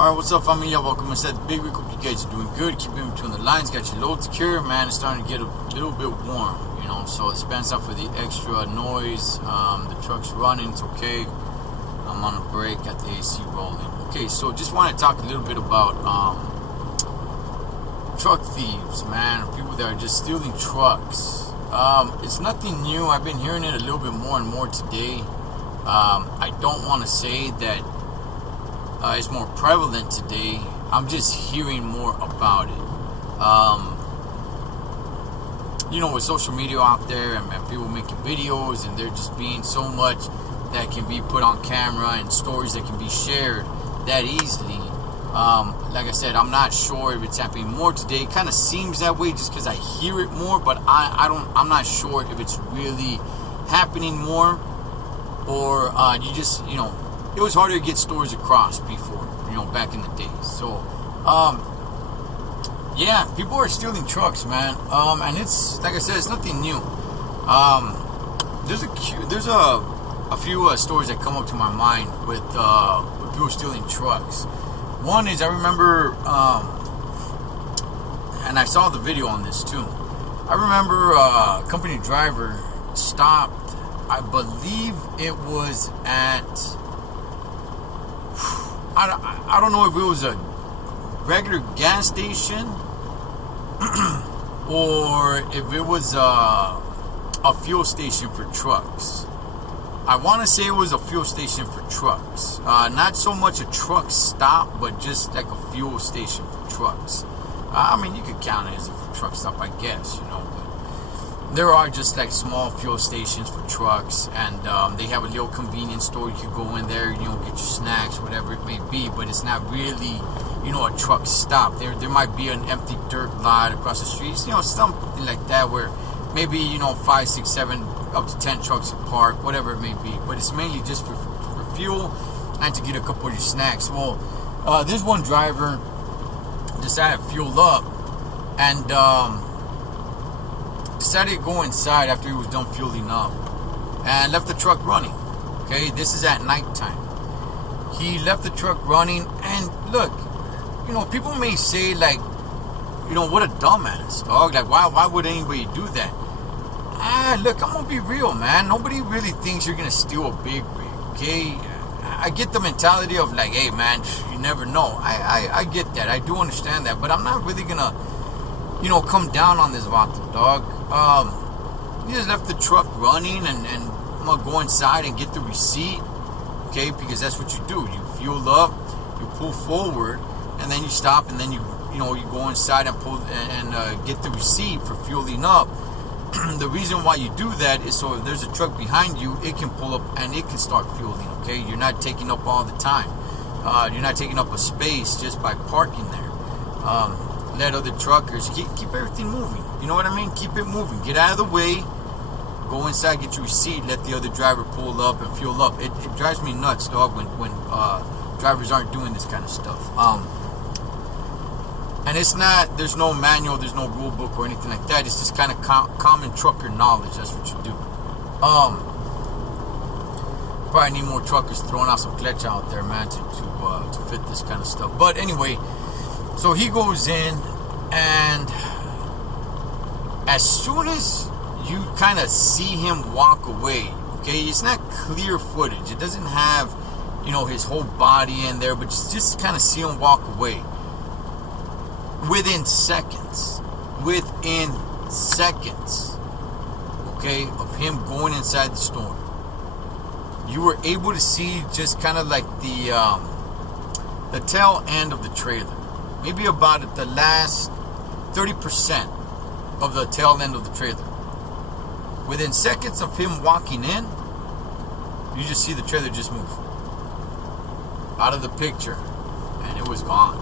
Alright, what's up, familia? Welcome inside the Big Rig. Hope you guys are doing good. Keeping between the lines, got your load secure. Man, it's starting to get a little bit warm, you know, so it spans out for the extra noise. The truck's running, it's okay. I'm on a break, got the AC rolling. Okay, so just want to talk a little bit about truck thieves, man. People that are just stealing trucks. It's nothing new. I've been hearing it a little bit more and more today. I don't want to say that it's more prevalent today. I'm just hearing more about it. You know, with social media out there and people making videos, and there just being so much that can be put on camera and stories that can be shared that easily. Like I said, I'm not sure if it's happening more today. It kind of seems that way just because I hear it more, but I'm not sure if it's really happening more, or you just, you know, it was harder to get stories across before, you know, back in the day. So, yeah, people are stealing trucks, man. And it's, like I said, it's nothing new. There's a few stories that come up to my mind with people stealing trucks. One is, I remember, and I saw the video on this too. I remember a company driver stopped, I believe it was at, I don't know if it was a regular gas station or if it was a fuel station for trucks. I want to say it was a fuel station for trucks. Not so much a truck stop, but just like a fuel station for trucks. I mean, you could count it as a truck stop, I guess, you know. But there are just like small fuel stations for trucks, and they have a little convenience store. You could go in there, you know, get your snacks, whatever it may be. But it's not really, you know, a truck stop. There might be an empty dirt lot across the streets, you know, something like that, where maybe, you know, 5, 6, 7, up to 10 trucks park, whatever it may be. But it's mainly just for fuel and to get a couple of your snacks. Well, this one driver decided to fuel up and decided to go inside after he was done fueling up and left the truck running. Okay, this is at nighttime. He left the truck running, and look, you know, people may say, like, you know, what a dumbass, dog. Like, why would anybody do that? Look, I'm gonna be real, man. Nobody really thinks you're gonna steal a big rig, okay? I get the mentality of like, hey, man, you never know. I get that. I do understand that, but I'm not really gonna, you know, come down on this vato, dog. He just left the truck running, and I'm gonna go inside and get the receipt, okay? Because that's what you do. You fuel up, you pull forward, and then you stop, and then you know, you go inside and pull and get the receipt for fueling up. The reason why you do that is so if there's a truck behind you, it can pull up and it can start fueling, okay? You're not taking up all the time. You're not taking up a space just by parking there. Let other truckers keep everything moving. You know what I mean? Keep it moving. Get out of the way. Go inside, get your receipt, let the other driver pull up and fuel up. It drives me nuts, dog, when drivers aren't doing this kind of stuff. And it's not, there's no manual, there's no rule book or anything like that. It's just kind of common trucker knowledge. That's what you do. Probably need more truckers throwing out some clutch out there, man, to fit this kind of stuff. But anyway, so he goes in, and as soon as you kind of see him walk away, okay, it's not clear footage. It doesn't have, you know, his whole body in there, but just kind of see him walk away. Within seconds, okay, of him going inside the store, you were able to see just kind of like the tail end of the trailer, maybe about at the last 30% of the tail end of the trailer. Within seconds of him walking in, you just see the trailer just move out of the picture, and it was gone.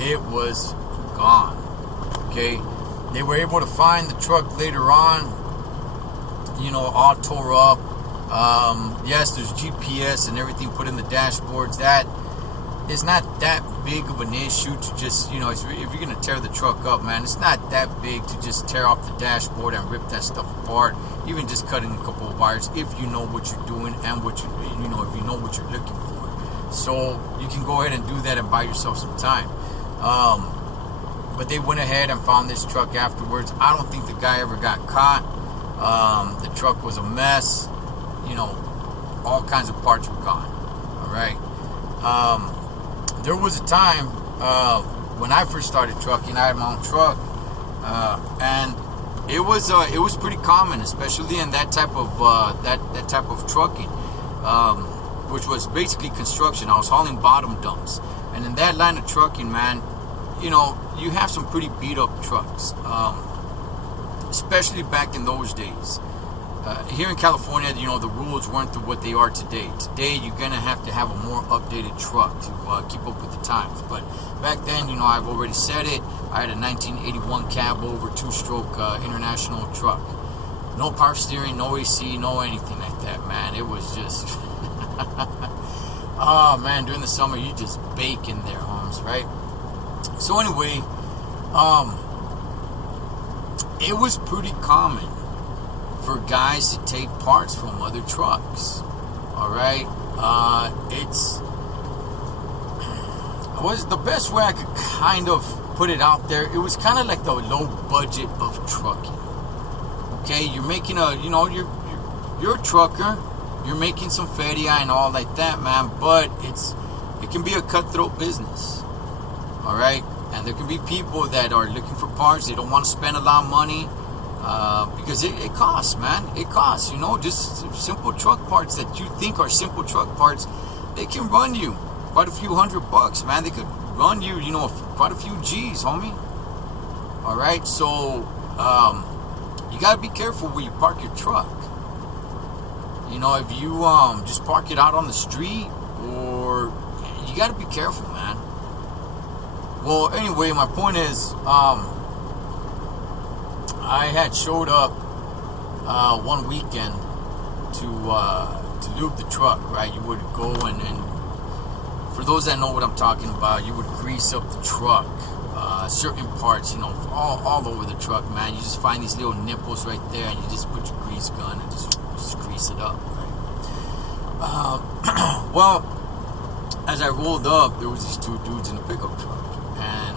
It was gone. Okay, they were able to find the truck later on, you know, all tore up. Yes, there's GPS and everything put in the dashboards. That is not that big of an issue to just, you know, if you're gonna tear the truck up, man, it's not that big to just tear off the dashboard and rip that stuff apart. Even just cutting a couple of wires, if you know what you're doing and what you know, if you know what you're looking for. So you can go ahead and do that and buy yourself some time. But they went ahead and found this truck afterwards. I don't think the guy ever got caught. The truck was a mess. You know, all kinds of parts were gone. All right. There was a time when I first started trucking. I had my own truck, and it was pretty common, especially in that type of that type of trucking, which was basically construction. I was hauling bottom dumps, and in that line of trucking, man, you know, you have some pretty beat up trucks, especially back in those days. Here in California, you know, the rules weren't what they are today. Today, you're going to have a more updated truck to keep up with the times. But back then, you know, I've already said it. I had a 1981 cab over 2-stroke international truck. No power steering, no AC, no anything like that, man. It was just... oh, man, during the summer, you just bake in there, Holmes, right? So anyway, it was pretty common for guys to take parts from other trucks. All right, it was the best way I could kind of put it out there. It was kind of like the low budget of trucking. Okay, you're making you're a trucker, you're making some feria and all like that, man. But it can be a cutthroat business. All right, and there can be people that are looking for parts. They don't want to spend a lot of money. Because it costs, man. It costs, you know, just simple truck parts that you think are simple truck parts, they can run you quite a few $100, man. They could run you, you know, quite a few G's, homie. All right, so you gotta be careful where you park your truck. You know, if you just park it out on the street, or you gotta be careful, man. Well, anyway, my point is, I had showed up one weekend to lube the truck, right? You would go and for those that know what I'm talking about, you would grease up the truck, certain parts, you know, all over the truck, man. You just find these little nipples right there, and you just put your grease gun and just grease it up, right? Well, as I rolled up, there was these two dudes in a pickup truck, and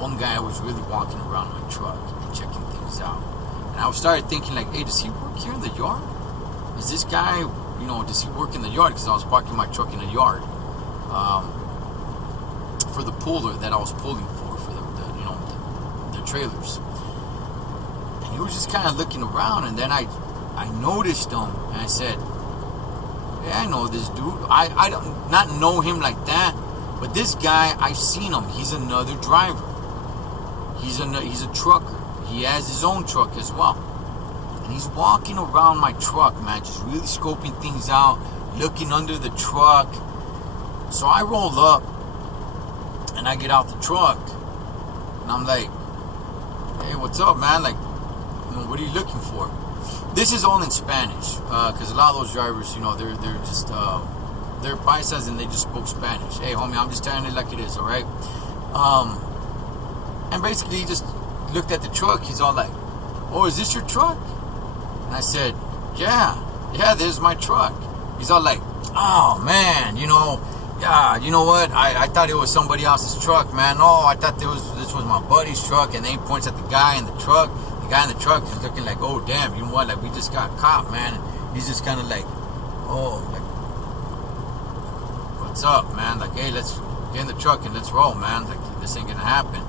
one guy was really walking around my truck and checking things out. And I started thinking, like, hey, does he work here in the yard? Is this guy, you know, does he work in the yard? Because I was parking my truck in the yard for the puller that I was pulling for the trailers. And he was just kind of looking around, and then I noticed him, and I said, yeah, I know this dude. I don't not know him like that, but this guy, I've seen him. He's another driver. He's a trucker. He has his own truck as well. And he's walking around my truck, man, just really scoping things out, looking under the truck. So I roll up, and I get out the truck, and I'm like, hey, what's up, man? Like, you know, what are you looking for? This is all in Spanish, because a lot of those drivers, you know, they're just, they're paisas, and they just spoke Spanish. Hey, homie, I'm just telling it like it is, all right? And basically, he just looked at the truck. He's all like, oh, is this your truck? And I said, yeah, this is my truck. He's all like, oh, man, you know, yeah, you know what? I thought it was somebody else's truck, man. No, I thought this was my buddy's truck. And then he points at the guy in the truck. The guy in the truck is looking like, oh, damn, you know what? Like, we just got caught, man. And he's just kind of like, oh, like, what's up, man? Like, hey, let's get in the truck and let's roll, man. Like, this ain't going to happen.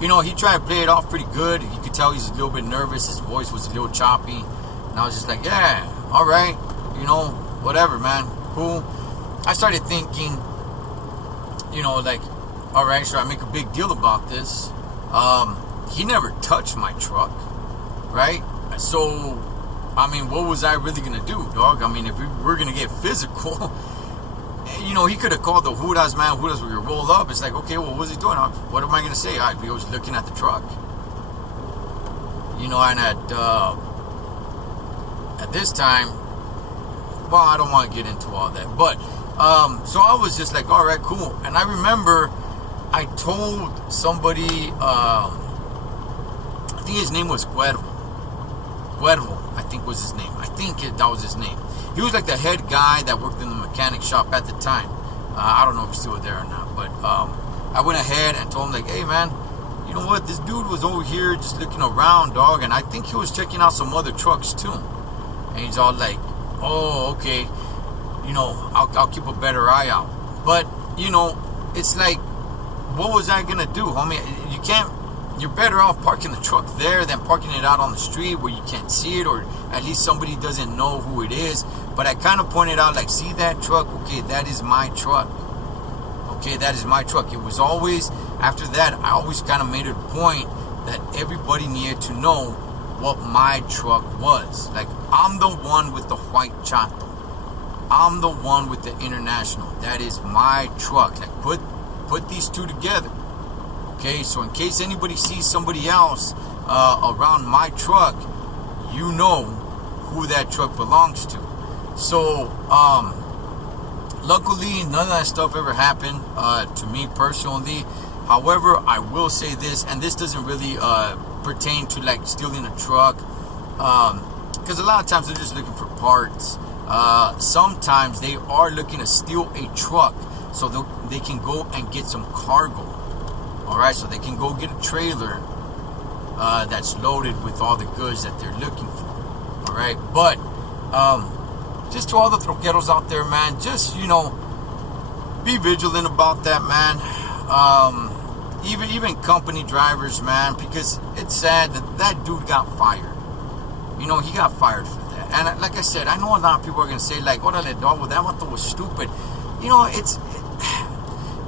You know, he tried to play it off pretty good. You could tell he's a little bit nervous. His voice was a little choppy. And I was just like, yeah, all right. You know, whatever, man. Cool. I started thinking, you know, like, all right, should I make a big deal about this? He never touched my truck, right? So, I mean, what was I really going to do, dog? I mean, if we were going to get physical, you know, he could have called the Judas, man. Judas would roll up. It's like, okay, well, what's he doing? What am I going to say? He was looking at the truck. You know, and at this time, well, I don't want to get into all that. But, so I was just like, all right, cool. And I remember I told somebody, I think his name was Cuervo. Cuervo, I think was his name. I think that was his name. He was like the head guy that worked in the mechanic shop at the time. I don't know if he's still there or not, but I went ahead and told him, like, hey, man, you know what? This dude was over here just looking around, dog, and I think he was checking out some other trucks, too. And he's all like, oh, okay, you know, I'll keep a better eye out. But, you know, it's like, what was I going to do, homie? You can't, you're better off parking the truck there than parking it out on the street where you can't see it, or at least somebody doesn't know who it is. But I kind of pointed out, like, see that truck? Okay, that is my truck. Okay, that is my truck. It was always, after that, I always kind of made it a point that everybody needed to know what my truck was. Like, I'm the one with the white Chato. I'm the one with the International. That is my truck. Like, put these two together. Okay, so in case anybody sees somebody else around my truck, you know who that truck belongs to. So, luckily, none of that stuff ever happened to me personally. However, I will say this, and this doesn't really pertain to like stealing a truck, because a lot of times they're just looking for parts. Sometimes they are looking to steal a truck so they can go and get some cargo. All right, so they can go get a trailer that's loaded with all the goods that they're looking for. All right, but just to all the troqueros out there, man, just, you know, be vigilant about that, man. Even company drivers, man, because it's sad that dude got fired. You know, he got fired for that. And like I said, I know a lot of people are going to say, like, órale, dog, well, that vato was stupid. You know,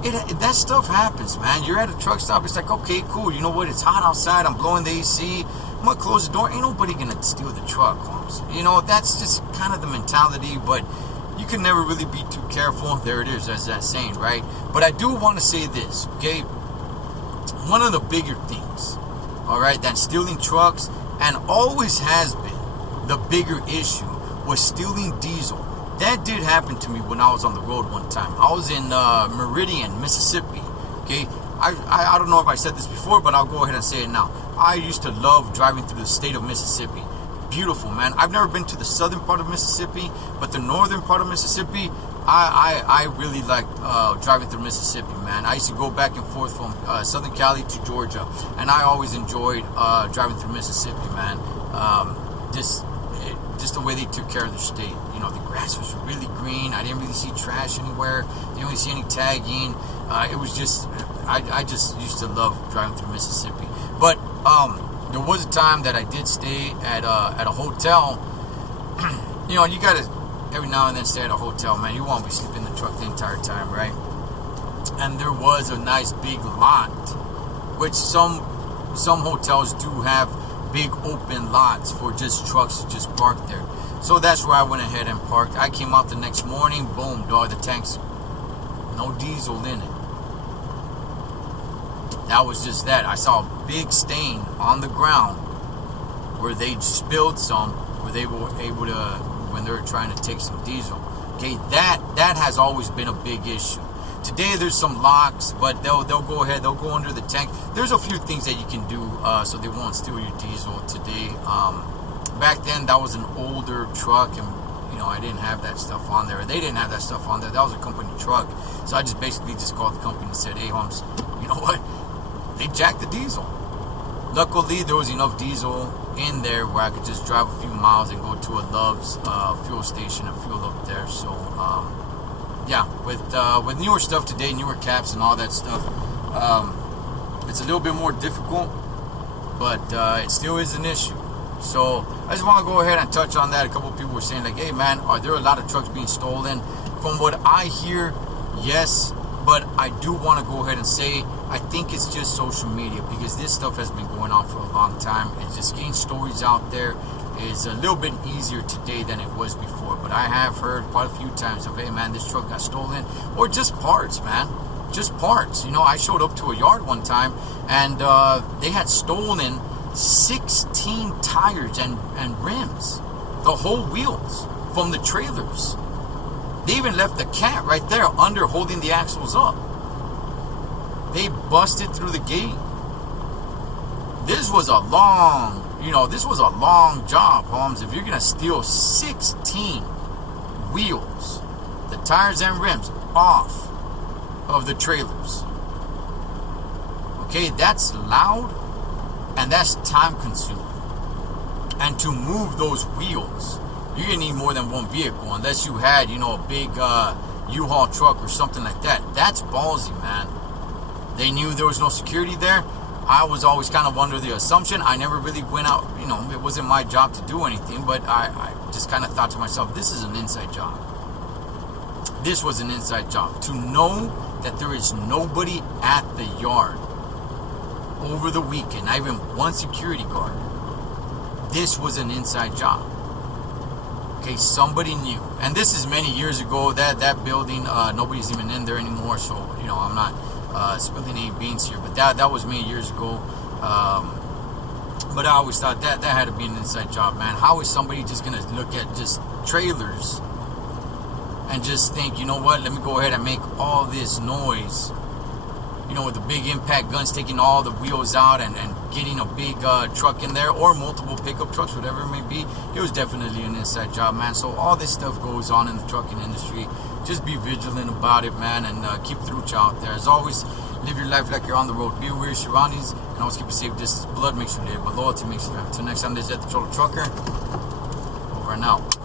that stuff happens, man. You're at a truck stop. It's like, okay, cool. You know what? It's hot outside. I'm blowing the AC. I'm going to close the door. Ain't nobody going to steal the truck, Holmes. You know, that's just kind of the mentality, but you can never really be too careful. There it is, as that saying, right? But I do want to say this, okay? One of the bigger things, all right, than stealing trucks, and always has been the bigger issue, was stealing diesel. That did happen to me when I was on the road one time. I was in Meridian, Mississippi, okay? I don't know if I said this before, but I'll go ahead and say it now. I used to love driving through the state of Mississippi. Beautiful, man. I've never been to the southern part of Mississippi, but the northern part of Mississippi, I really like driving through Mississippi, man. I used to go back and forth from Southern Cali to Georgia, and I always enjoyed driving through Mississippi, man. Just the way they took care of their state. You know, the grass was really green. I didn't really see trash anywhere. Didn't really see any tagging. It was just, I just used to love driving through Mississippi. But there was a time that I did stay at a hotel. You know, you gotta every now and then stay at a hotel, man. You won't be sleeping in the truck the entire time, right? And there was a nice big lot, which some hotels do have big open lots for just trucks to just park there. So that's where I went ahead and parked. I came out the next morning, boom, dog, the tank's no diesel in it. That was just that. I saw a big stain on the ground where they spilled some, where they were able to, when they were trying to take some diesel. Okay, that has always been a big issue. Today there's some locks, but they'll go ahead, they'll go under the tank. There's a few things that you can do so they won't steal your diesel today. Back then that was an older truck, and you know, I didn't have that stuff on there. They didn't have that stuff on there. That was a company truck. So I just basically just called the company and said, hey, Holmes, you know what? They jacked the diesel. Luckily, there was enough diesel in there where I could just drive a few miles and go to a Love's fuel station and fuel up there. So, yeah, with newer stuff today, newer caps and all that stuff, it's a little bit more difficult, but it still is an issue. So I just want to go ahead and touch on that. A couple of people were saying, like, hey, man, are there a lot of trucks being stolen? From what I hear, yes, but I do want to go ahead and say I think it's just social media, because this stuff has been going on for a long time. It's just getting stories out there is a little bit easier today than it was before. But I have heard quite a few times of, hey, man, this truck got stolen, or just parts, man. Just parts. You know, I showed up to a yard one time, and they had stolen 16 tires and rims, the whole wheels from the trailers. They even left the cat right there under, holding the axles up. They busted through the gate. This was a long, this was a long job, Holmes. If you're gonna steal 16 wheels, the tires and rims off of the trailers. Okay, that's loud and that's time consuming. And to move those wheels, you're gonna need more than one vehicle, unless you had, a big U-Haul truck or something like that. That's ballsy, man. They knew there was no security there. I was always kind of under the assumption. I never really went out, it wasn't my job to do anything, but I just kind of thought to myself, this is an inside job. This was an inside job. To know that there is nobody at the yard over the weekend, not even one security guard. This was an inside job. Okay, somebody knew. And this is many years ago. That building, nobody's even in there anymore. So, I'm not spilling any beans here. But that was many years ago. But I always thought that had to be an inside job, man. How is somebody just going to look at just trailers and just think, you know what, let me go ahead and make all this noise, with the big impact guns taking all the wheels out and getting a big truck in there, or multiple pickup trucks, whatever it may be. It was definitely an inside job, man. So all this stuff goes on in the trucking industry. Just be vigilant about it, man, and keep the roots out there. As always, live your life like you're on the road. Be aware of your surroundings, and always keep a safe distance. Blood makes you live, but loyalty makes you live. Until next time, this is the Total Trucker. Over and out.